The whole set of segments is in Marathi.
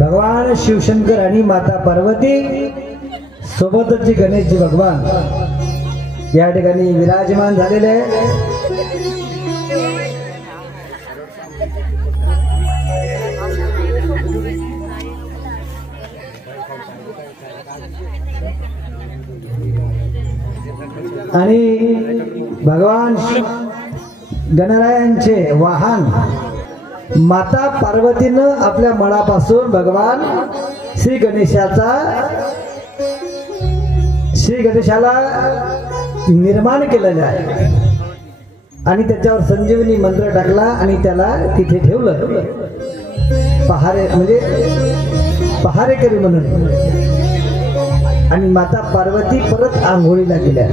भगवान शिवशंकर आणि माता पार्वती सोबतच गणेशजी भगवान या ठिकाणी विराजमान झालेले आहे। आणि भगवान गणरायांचे वाहन माता पार्वतीनं आपल्या मळापासून भगवान श्री गणेशाला निर्माण केलेलं आहे आणि त्याच्यावर संजीवनी मंत्र टाकला आणि त्याला तिथे ठेवलं पहारे म्हणजे पहारेकरी म्हणून। आणि माता पार्वती परत आंघोळीला गेल्या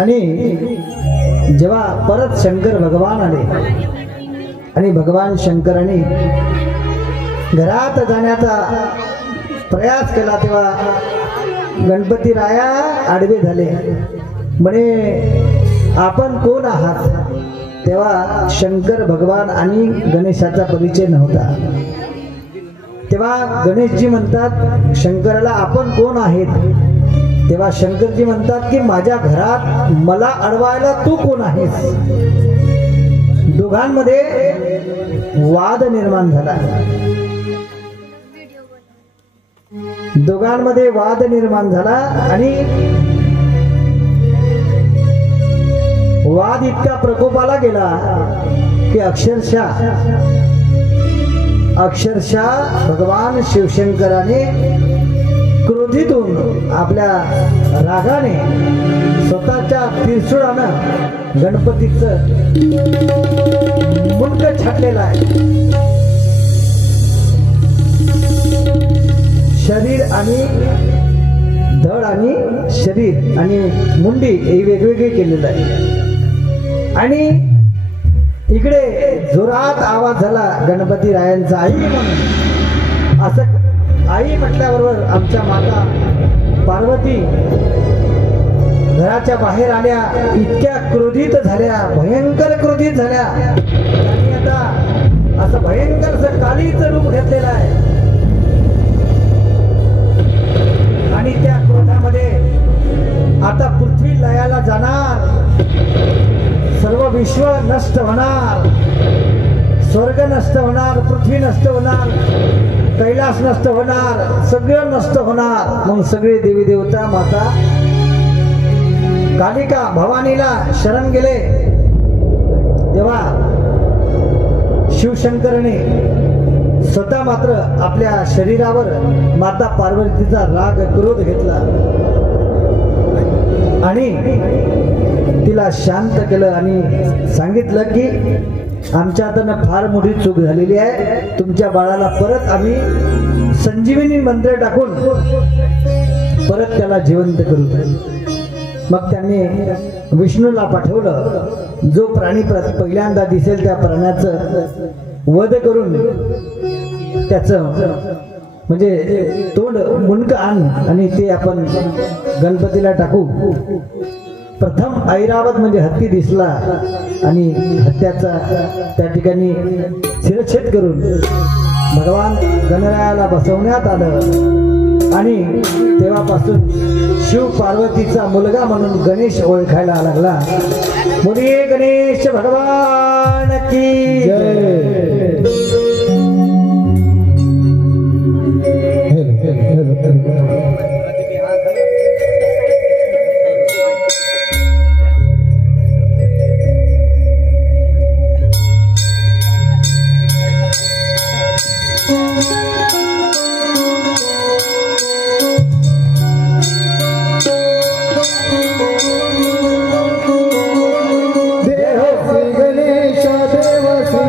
आणि जेव्हा परत शंकर भगवान आले आणि भगवान शंकराने घरात जाण्याचा प्रयास केला तेव्हा गणपती राया आडवे झाले म्हणे आपण कोण आहात। तेव्हा शंकर भगवान आणि गणेशाचा परिचय नव्हता। तेव्हा गणेशजी म्हणतात शंकराला आपण कोण आहेत। तेव्हा शंकरजी म्हणतात की माझ्या घरात मला अडवायला तू कोण आहेस। दोघांमध्ये वाद निर्माण झाला। दोघांमध्ये वाद निर्माण झाला आणि वाद इतका प्रकोपाला गेला की अक्षरशः भगवान शिवशंकराने क्रोधितून आपल्या रागाने स्वतःच्या त्रिशूळानं गणपतीचं मुंडक छाटलेलं आहे। शरीर आणि धड आणि शरीर आणि मुंडी हे वेगवेगळे केलेलं आहे। आणि इकडे जोरात आवाज झाला गणपती रायांचा आई म्हणून। असं आई म्हटल्याबरोबर आमच्या माता पार्वती घराच्या बाहेर आल्या, इतक्या क्रोधित झाल्या, भयंकर क्रोधित झाल्या। आणि आता असं भयंकर असं कालीचं रूप घेतलेलं आहे आणि त्या क्रोधामध्ये आता पृथ्वी लयाला जाणार, सर्व विश्व नष्ट होणार, स्वर्ग नष्ट होणार, पृथ्वी नष्ट होणार, कैलास नष्ट होणार, सगळं नष्ट होणार। मग सगळे देवी देवता माता कालिका भवानीला शरण गेले। तेव्हा शिवशंकराने स्वतः मात्र आपल्या शरीरावर माता पार्वतीचा राग क्रोध घेतला आणि तिला शांत केलं आणि सांगितलं की आमच्या हातानं फार मोठी चूक झालेली आहे, तुमच्या बाळाला परत आम्ही संजीवनी मंत्र टाकून परत त्याला जिवंत करू। मग त्यांनी विष्णूला पाठवलं, जो प्राणी पहिल्यांदा दिसेल त्या प्राण्याचं वध करून त्याचं म्हणजे तोंड मुंडक आण आणि ते आपण गणपतीला टाकू। प्रथम ऐरावत म्हणजे हत्ती दिसला आणि हत्याचा त्या ठिकाणी शिरच्छेद करून भगवान गणरायाला बसवण्यात आलं आणि तेव्हापासून शिव पार्वतीचा मुलगा म्हणून गणेश ओळखायला लागला। बोलिये गणेश भगवान की जय। देव श्री गणेश देव श्री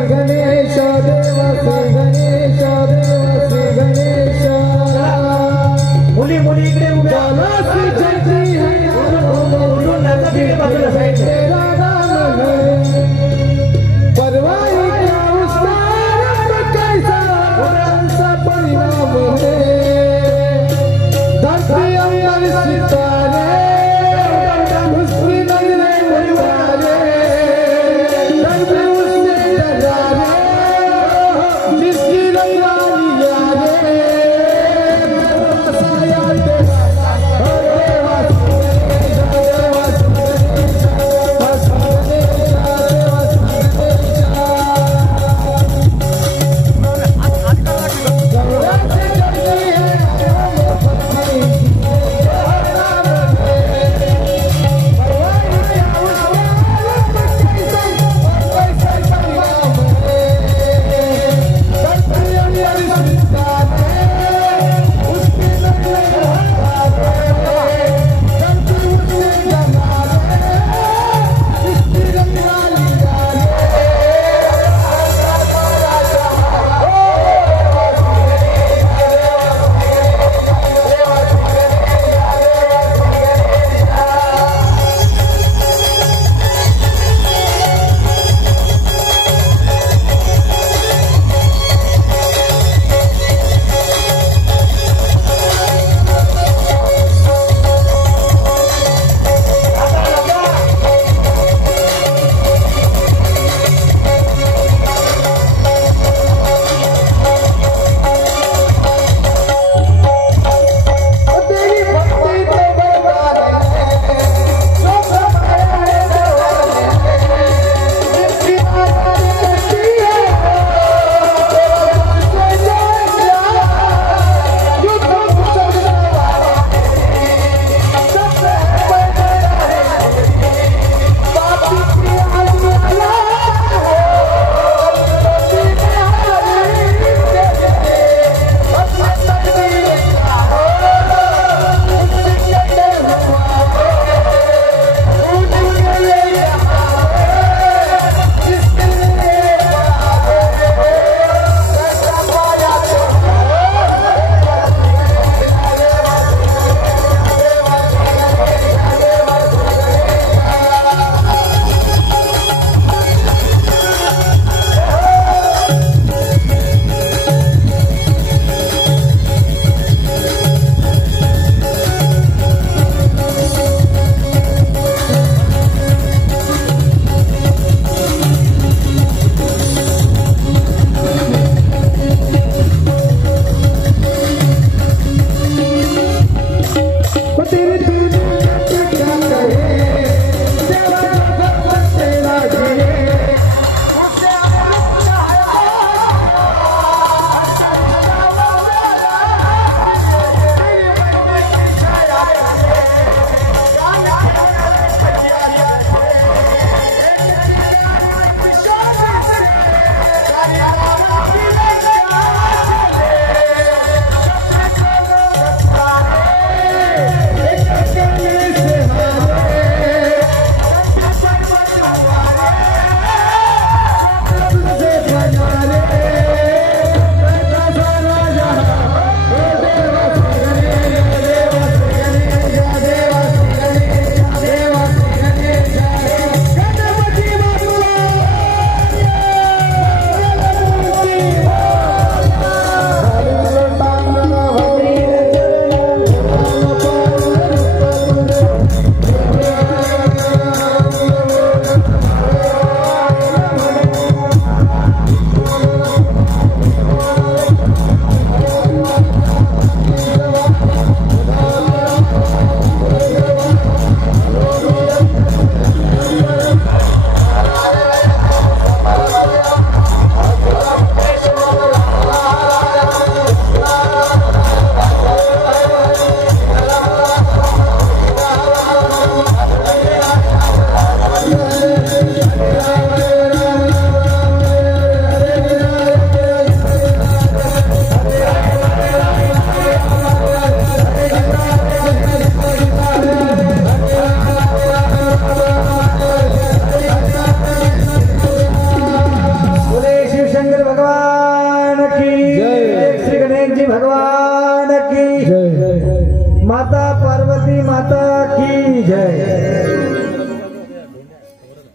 जय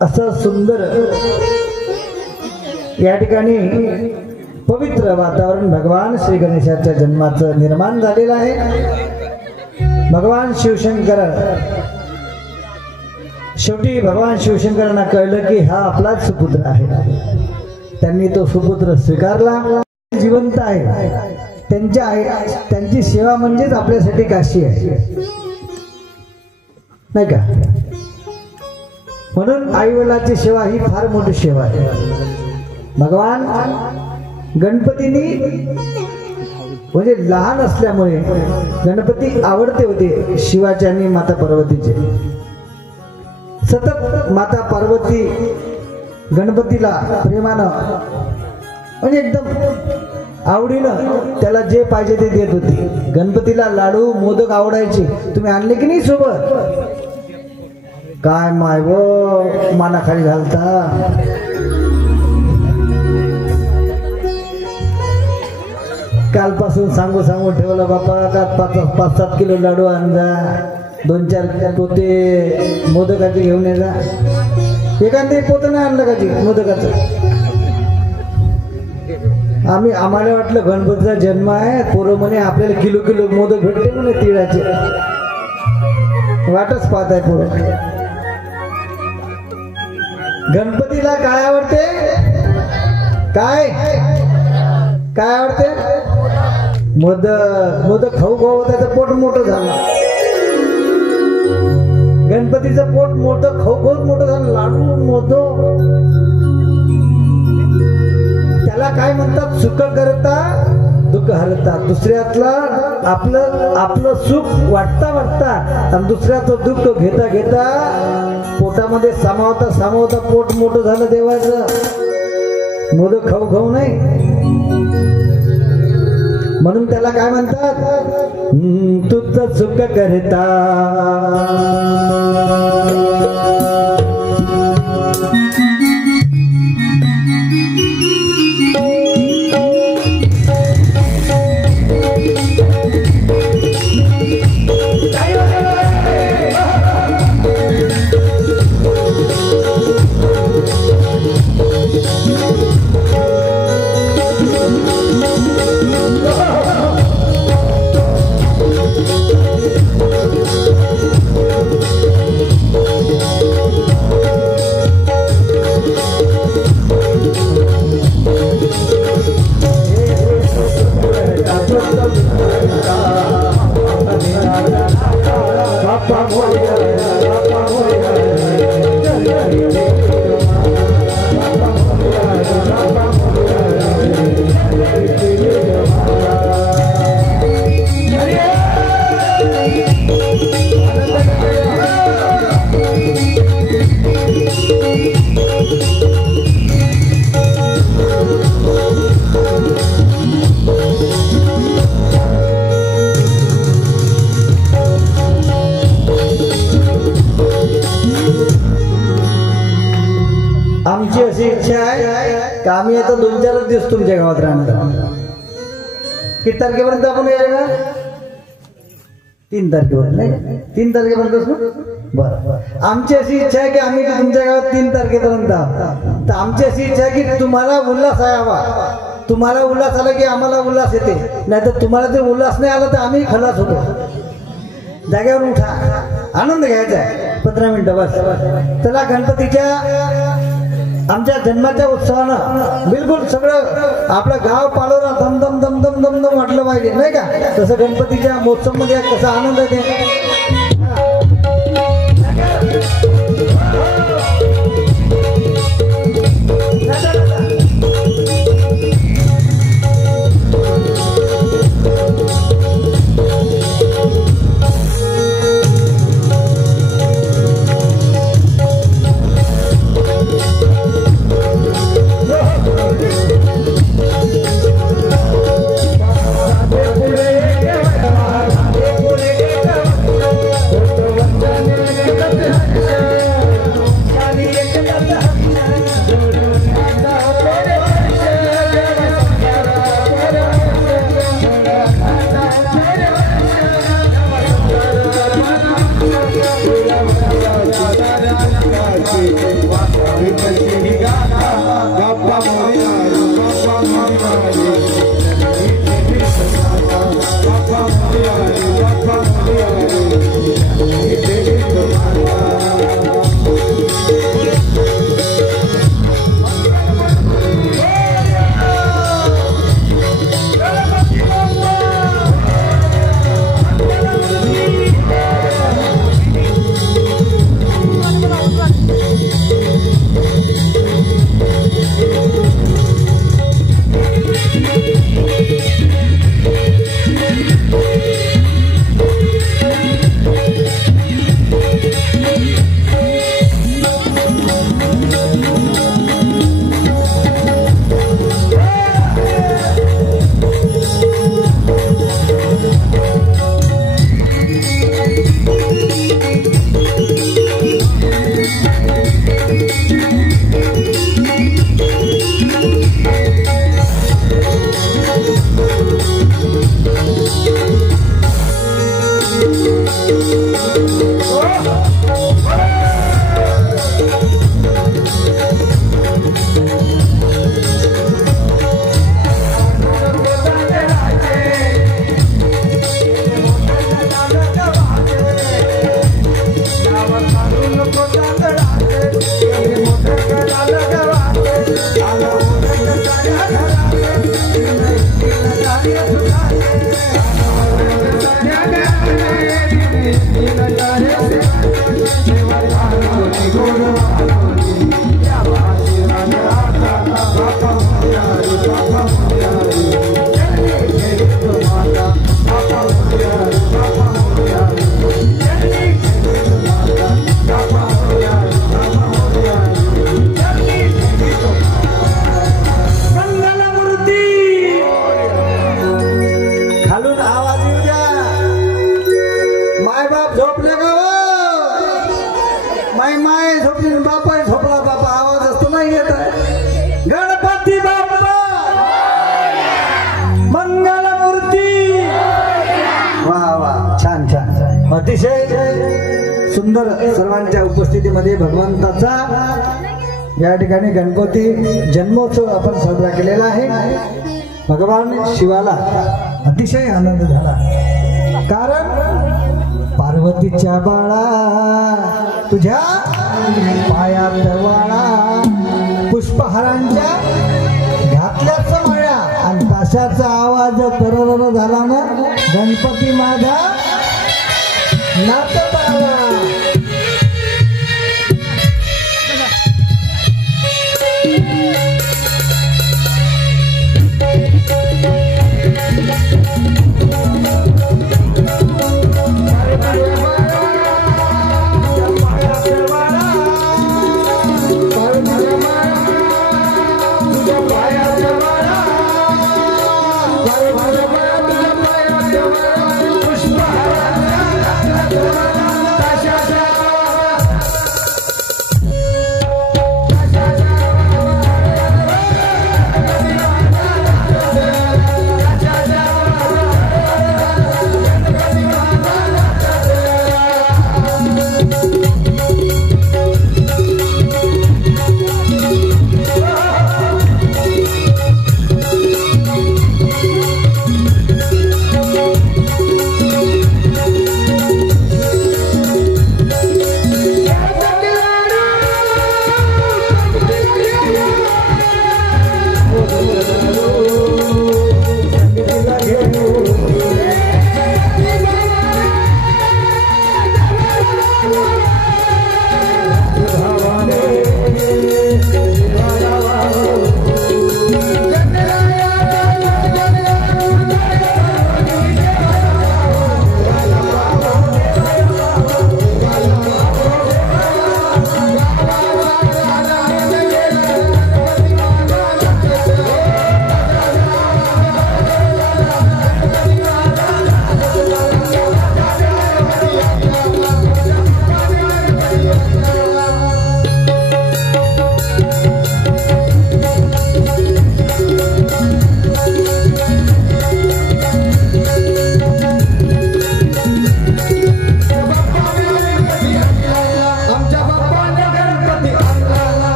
असं सुंदर या ठिकाणी पवित्र वातावरण भगवान श्री गणेशाच्या जन्माचं निर्माण झालेलं आहे। भगवान शिवशंकर शेवटी भगवान शिवशंकरांना कळलं की हा आपलाच सुपुत्र आहे। त्यांनी तो सुपुत्र स्वीकारला, जिवंत आहे, त्यांची सेवा म्हणजेच आपल्यासाठी काशी आहे, नाही का? म्हणून आई वडिलांची सेवा ही फार मोठी सेवा आहे। भगवान गणपतींनी म्हणजे लहान असल्यामुळे गणपती आवडते होते शिवाचे आणि माता पार्वतीचे। सतत माता पार्वती गणपतीला प्रेमानं म्हणजे एकदम आवडीनं त्याला जे पाहिजे ते देत होती। गणपतीला लाडू मोदक आवडायचे, तुम्ही आणले की नाही सोबत? काय माय वो मानाखाली घालता। कालपासून सांगू ठेवलं बापा का 5-7 किलो लाडू आणजा, 2-4 पोते मोदकाचे घेऊन ये जा। एखादे पोतं नाही आणलं का जी मोदकाचं? आम्हाला वाटलं गणपतीचा जन्म आहे, पोरं म्हणे आपल्याला किलो मोदक भेटते म्हणे तिळाचे, वाटच पाहत आहे पोरं। गणपतीला काय आवडते? काय आवडते? मोदक खाऊ त्याचं पोट मोठं झालं। गणपतीचं पोट मोठं खाऊ मोठं झालं, लाडू मोदक त्याला काय म्हणतात? सुख करता दुःख हरता। दुसऱ्यातला आपलं सुख वाटता आणि दुसऱ्याचं दुःख घेता पोटामध्ये सामावता पोट मोठं झालं देवाचं। मोदक खाऊ नाही, म्हणून त्याला काय म्हणतात? तुझं सुख करता। आमची अशी इच्छा आहे की आम्ही आता 2-4 दिवस तुमच्या गावात राहणार। किती तारखेपर्यंत आपण यायला? 3 तारखेपर्यंत नाही? 3 तारखेपर्यंत बरं। आमची अशी इच्छा आहे की आम्ही तुमच्या गावात 3 तारखेपर्यंत आहोत। तर आमची अशी इच्छा आहे की तुम्हाला उल्हास यावा। तुम्हाला उल्हास आला की आम्हाला उल्हास येते, नाही तर तुम्हाला जर उल्हास नाही आला तर आम्ही खलास होतो। जागेवर उठा, आनंद घ्यायचा आहे 15 मिनिटं बस। चला गणपतीच्या आमच्या जन्माच्या उत्सवानं बिलकुल सगळं आपलं गाव पालोरा दमदम दमदम दमदम वाटलं पाहिजे, नाही का? तसं गणपतीच्या महोत्सव मध्ये कसा आनंद आहे अतिशय सुंदर सर्वांच्या उपस्थितीमध्ये भगवंताचा या ठिकाणी गणपती जन्मोत्सव आपण साजरा केलेला आहे। भगवान शिवाला अतिशय आनंद झाला, कारण पार्वतीच्या बाळा तुझ्या पायात वाळा पुष्पहारांच्या घातल्याच माळ्या आणि ताशाचा आवाज तरर झाला ना, गणपती माझा नाचत आला।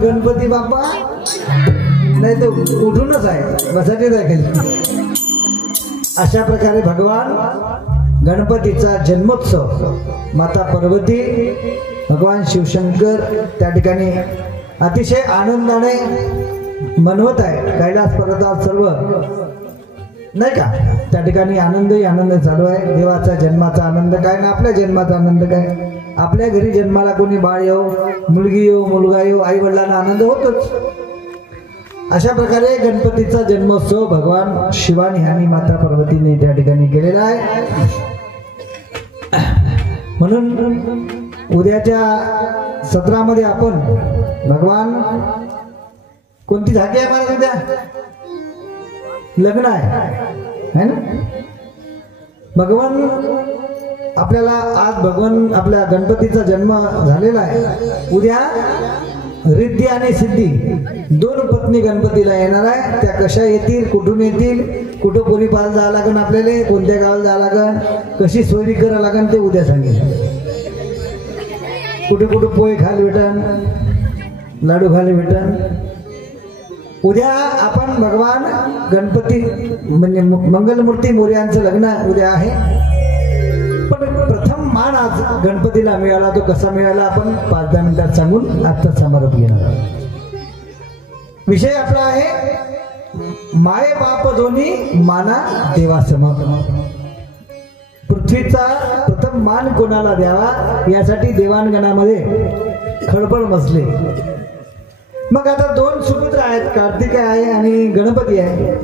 गणपती बाप्पा नाही तर उठूनच आहे, बसायचे नाही। अशा प्रकारे भगवान गणपतीचा जन्मोत्सव माता पार्वती भगवान शिवशंकर त्या ठिकाणी अतिशय आनंदाने मनवत आहे। कैलास पर्वतावर सर्व नाही का त्या ठिकाणी आनंदही आनंद चालू आहे। देवाचा जन्माचा आनंद काय ना आपल्या जन्माचा आनंद काय। आपल्या घरी जन्माला कोणी बाळ येऊ, मुलगी येऊ, मुलगा येऊ, आई वडिलांना आनंद होतोच। अशा प्रकारे गणपतीचा जन्मोत्सव भगवान शिवानी आणि माता पार्वतीने त्या ठिकाणी केलेला आहे। म्हणून उद्याच्या सत्रामध्ये आपण भगवान कोणती धागे आहे महाराज? उद्या लग्न आहे ना? भगवान आपल्याला आज भगवान आपल्या गणपतीचा जन्म झालेला आहे. उद्या रिद्धी आणि सिद्धी दोन पत्नी गणपतीला येणार आहे. त्या कशा येतील, कुठून येतील, कुठं कोणी पाल जावं लागेल, आपल्याला कोणत्या गावाला जावं लागेल, कशी सोयरी करावं लागेल ते उद्या सांगेल. कुठे कुठे पोहे खायला भेटन, लाडू खायला भेटन. उद्या आपण भगवान गणपती म्हणजे मंगलमूर्ती मोरयांचं लग्न उद्या आहे. पण प्रथम मान आज गणपतीला मिळाला. तो कसा मिळाला आपण 5-10 मिनिटात सांगून आजचा समारोप घेणार आहोत. विषय आपला आहे माये बाप दोन्ही माना देवासम. पृथ्वीचा प्रथम मान कोणाला द्यावा यासाठी देवांगणामध्ये खळबळ मचले. मग आता 2 सुपुत्र आहेत, कार्तिकेय आहे आणि गणपती आहे.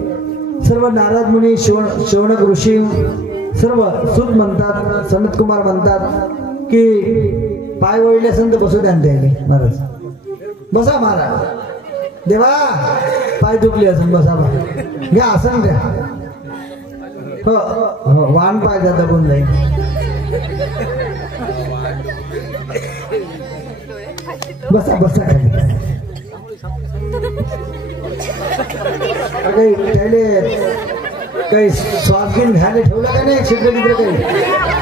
सर्व नारद मुनी, शौनक ऋषी सर्व सुत म्हणतात, सनत कुमार म्हणतात की पाय वळले संत बसू द्या द्यायले. महाराज बसा, महाराज देवा पाय दुखले असून बसा, घ्या आसन द्या. हो हो, वाहन पाय द्या दबून जाईल. बसा बसा खाली. काही श्वास घेऊन घ्यायला ठेवलं का नाही? छिद्र बिद्र काही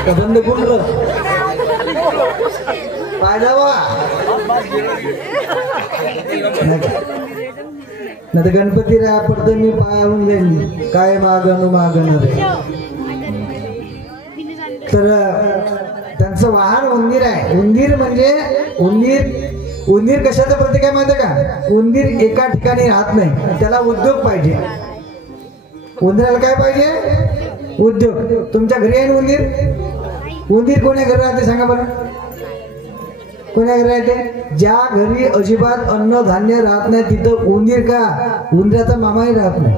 का बंद गुंड पाय जावा नाही तर गणपती राया पडतं मी पायावून जाईल. काय मागणू मागण रे. तर त्यांचं वाहन उंदीर आहे. उंदीर म्हणजे उंदीर कशाचं प्रतीक आहे माहिती का? उंदीर एका ठिकाणी राहत नाही, त्याला उद्योग पाहिजे. उंदराला काय पाहिजे? उद्योग. तुमच्या घरी आहे ना उंदीर? उंदीर कोण्या घरी राहते सांगा बरं? कोण्या घरी राहते? ज्या घरी अजिबात अन्न धान्य राहत नाही तिथं उंदीर का उंदराचा मामाही राहत नाही.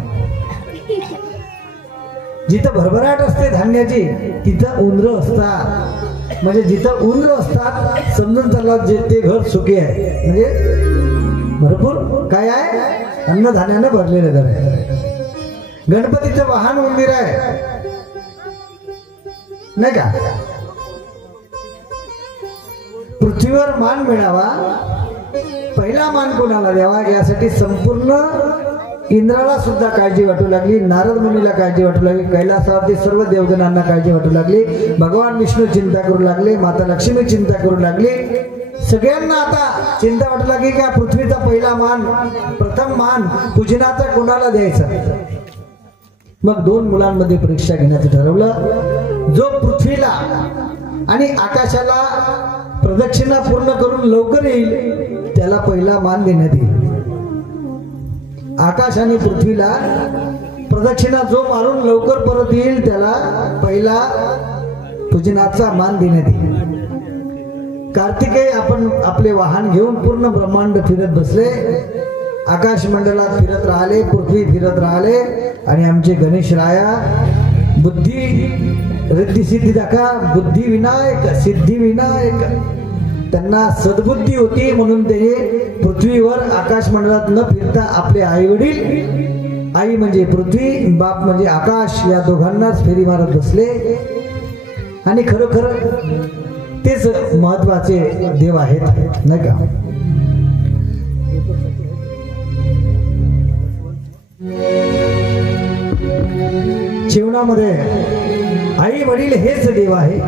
जिथं भरभराट असते धान्याची तिथं उंदरं असतात. म्हणजे जिथं उंदर असतात समजून चालला जे ते घर सुखी आहे. म्हणजे भरपूर काय आहे? अन्नधान्यानं भरलेलं घर आहे. गणपतीचं वाहन उंदीर आहे नाही का? पृथ्वीवर मान मिळावा, पहिला मान कोणाला द्यावा यासाठी संपूर्ण इंद्राला सुद्धा काळजी वाटू लागली, नारद मुनीला काळजी वाटू लागली, कैलासावरती सर्व देवगणांना काळजी वाटू लागली, भगवान विष्णू चिंता करू लागले, माता लक्ष्मी चिंता करू लागली. सगळ्यांना आता चिंता वाटू लागली की पृथ्वीचा पहिला मान, प्रथम मान पूजनाचा कोणाला द्यायचा. मग 2 मुलांमध्ये परीक्षा घेण्याचं ठरवलं. जो पृथ्वीला आणि आकाशाला प्रदक्षिणा पूर्ण करून लवकर येईल त्याला पहिला मान देण्यात येईल. आकाश आणि पृथ्वीला प्रदक्षिणा जो मारून लवकर परत येईल त्याला पहिला पूजनाचा मान देण्यात येईल. कार्तिकेय आपण आपले वाहन घेऊन पूर्ण ब्रह्मांड फिरत बसले, आकाश मंडलात फिरत राहिले, पृथ्वी फिरत राहिले आणि आमचे गणेश राया बुद्धी रिद्धी सिद्धी दाखा, बुद्धी विनायक सिद्धी विनायक, त्यांना सद्बुद्धी होती म्हणून ते पृथ्वीवर आकाश मंडलात न फिरता आपले आई वडील, आई म्हणजे पृथ्वी, बाप म्हणजे आकाश, या दोघांनाच फेरी मारत बसले. आणि खरोखर तेच महत्वाचे देव आहेत नाही का? जीवनामध्ये आई वडील हेच देव आहे,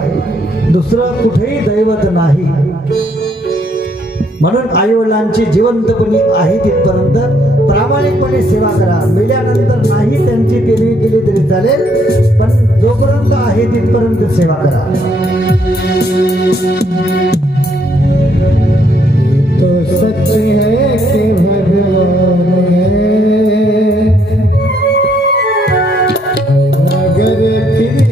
दुसरं कुठेही दैवत नाही. म्हणून आई वडिलांची जिवंतपणी आहे तिथपर्यंत प्रामाणिकपणे सेवा करा. मेल्यानंतर नाही त्यांची केली तरी चालेल, पण जोपर्यंत आहे तिथपर्यंत सेवा करा. तो सच है कि भगवान है, अगर फिर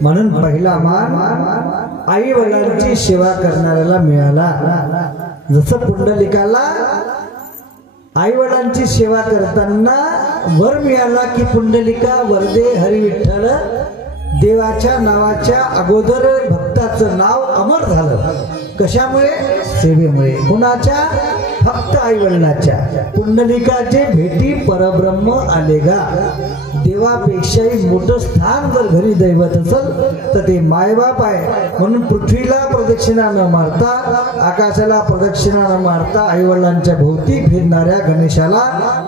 म्हणून पहिला मान आई वडिलांची सेवा करणाऱ्याला मिळाला। जसं पुंडलिकाला आई वडिलांची सेवा करताना वर मिळाला की पुंडलिका वरदे हरी विठ्ठल, देवाच्या नावाच्या अगोदर भक्ताचं नाव अमर झालं। कशामुळे? सेवेमुळे। कुणाच्या? फक्त आई वडिलांच्या। पुंडलिकाचे भेटी परब्रह्म आले गा। देवापेक्षाही मोठं स्थान जर घरी दैवत असेल तर ते मायबाप आहे। म्हणून पृथ्वीला प्रदक्षिणा न मारता, आकाशाला प्रदक्षिणा न मारता आई वडिलांच्या भोवती फिरणाऱ्या गणेशाला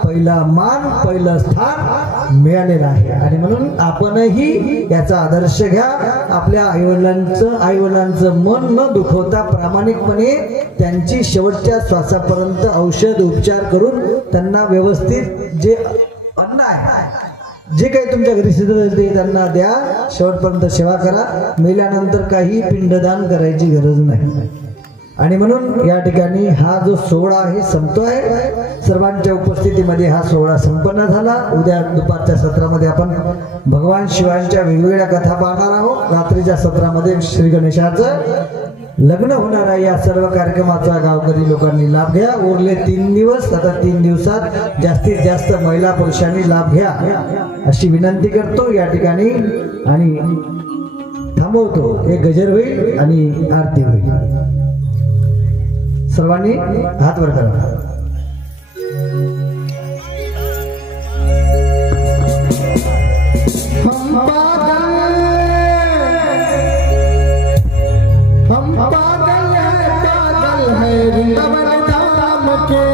पहिला मान, पहिलं स्थान मिळालेलं आहे। आणि म्हणून आपणही याचा आदर्श घ्या। आपल्या आई वडिलांचं मन न दुखवता प्रामाणिकपणे त्यांची शेवटच्या श्वासापर्यंत औषध उपचार करून त्यांना व्यवस्थित जे अन्न आहे, जे काही तुमच्या घरी सिद्ध ते त्यांना द्या। शेवटपर्यंत सेवा करा। मेल्यानंतर काही पिंडदान करायची गरज नाही। आणि म्हणून या ठिकाणी हा जो सोहळा आहे संपतोय। सर्वांच्या उपस्थितीमध्ये हा सोहळा संपन्न झाला। उद्या दुपारच्या सत्रामध्ये आपण भगवान शिवांच्या वेगवेगळ्या कथा पाहणार आहोत। रात्रीच्या सत्रामध्ये श्री गणेशाचं लग्न होणार आहे। या सर्व कार्यक्रमाचा गावकरी लोकांनी लाभ घ्या। उरले 3 दिवस, आता 3 दिवसात जास्तीत जास्त महिला पुरुषांनी लाभ घ्या अशी विनंती करतो या ठिकाणी। आणि थांबवतो। एक गजर होईल आणि आरती होईल। सर्वांनी हात वर करा। हम पागल है वृंदावन धाम के।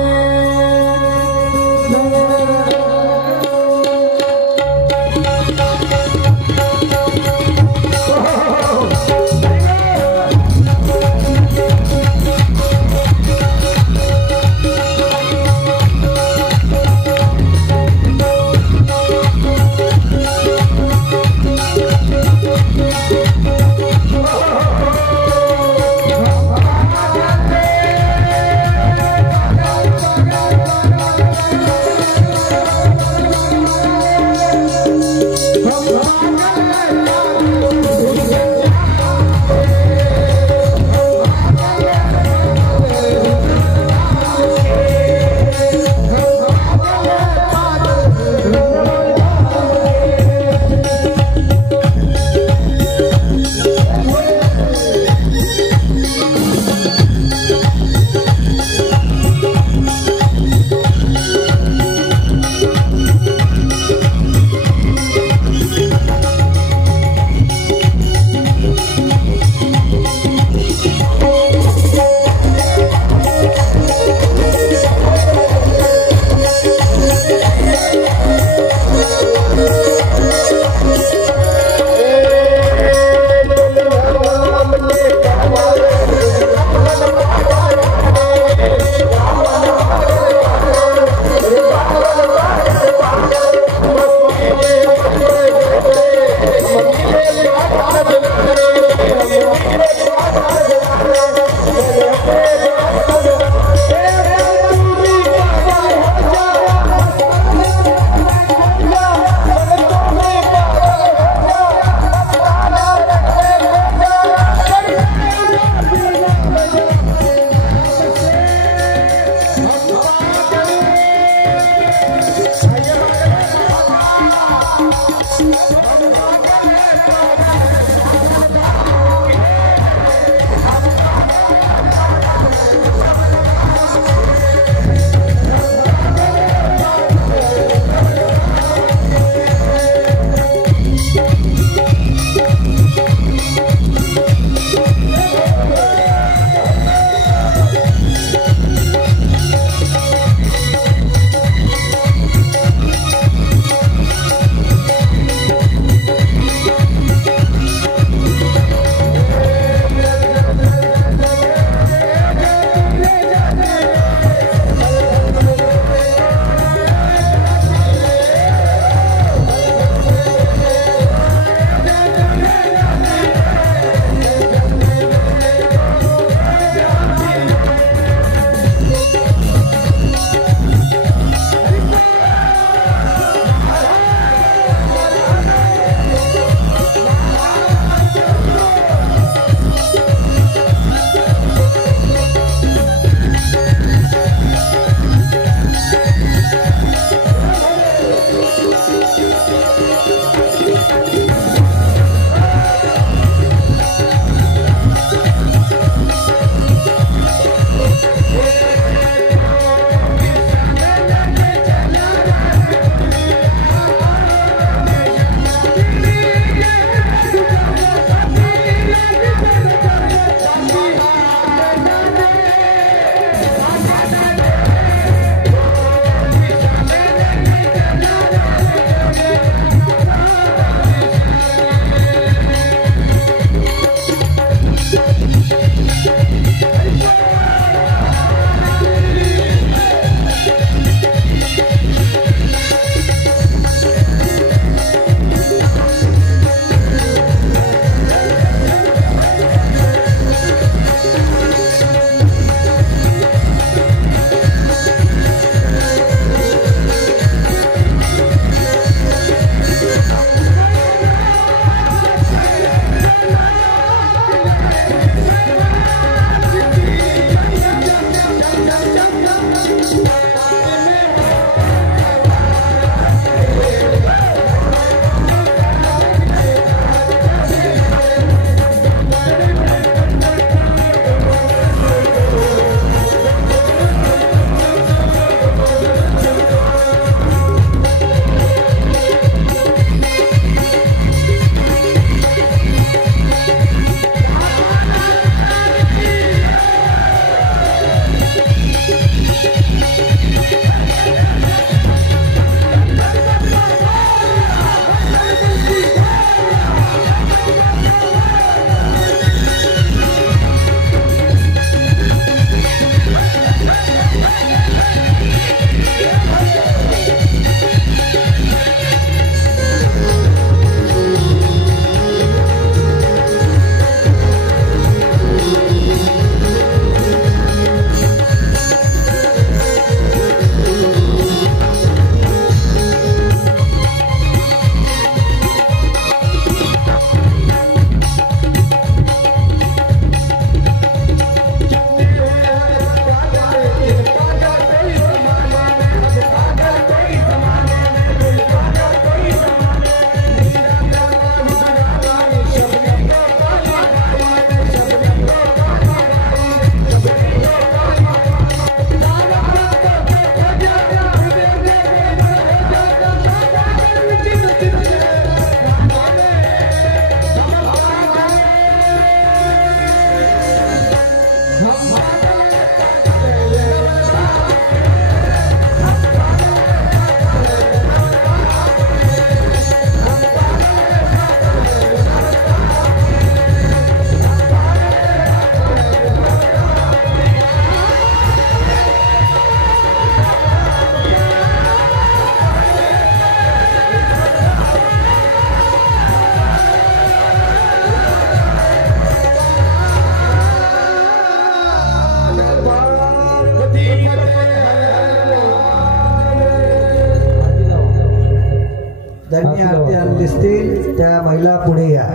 ज्यांनी आरती आणली असतील त्या महिला पुढे या.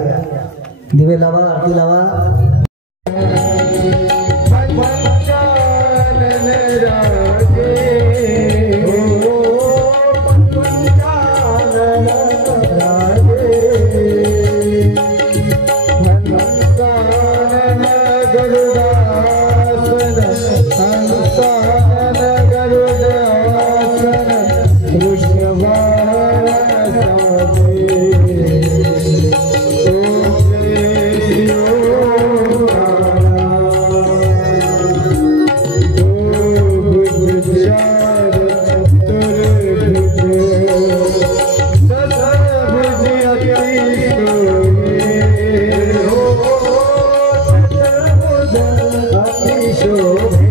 दिवे लावा, आरती लावा. Show.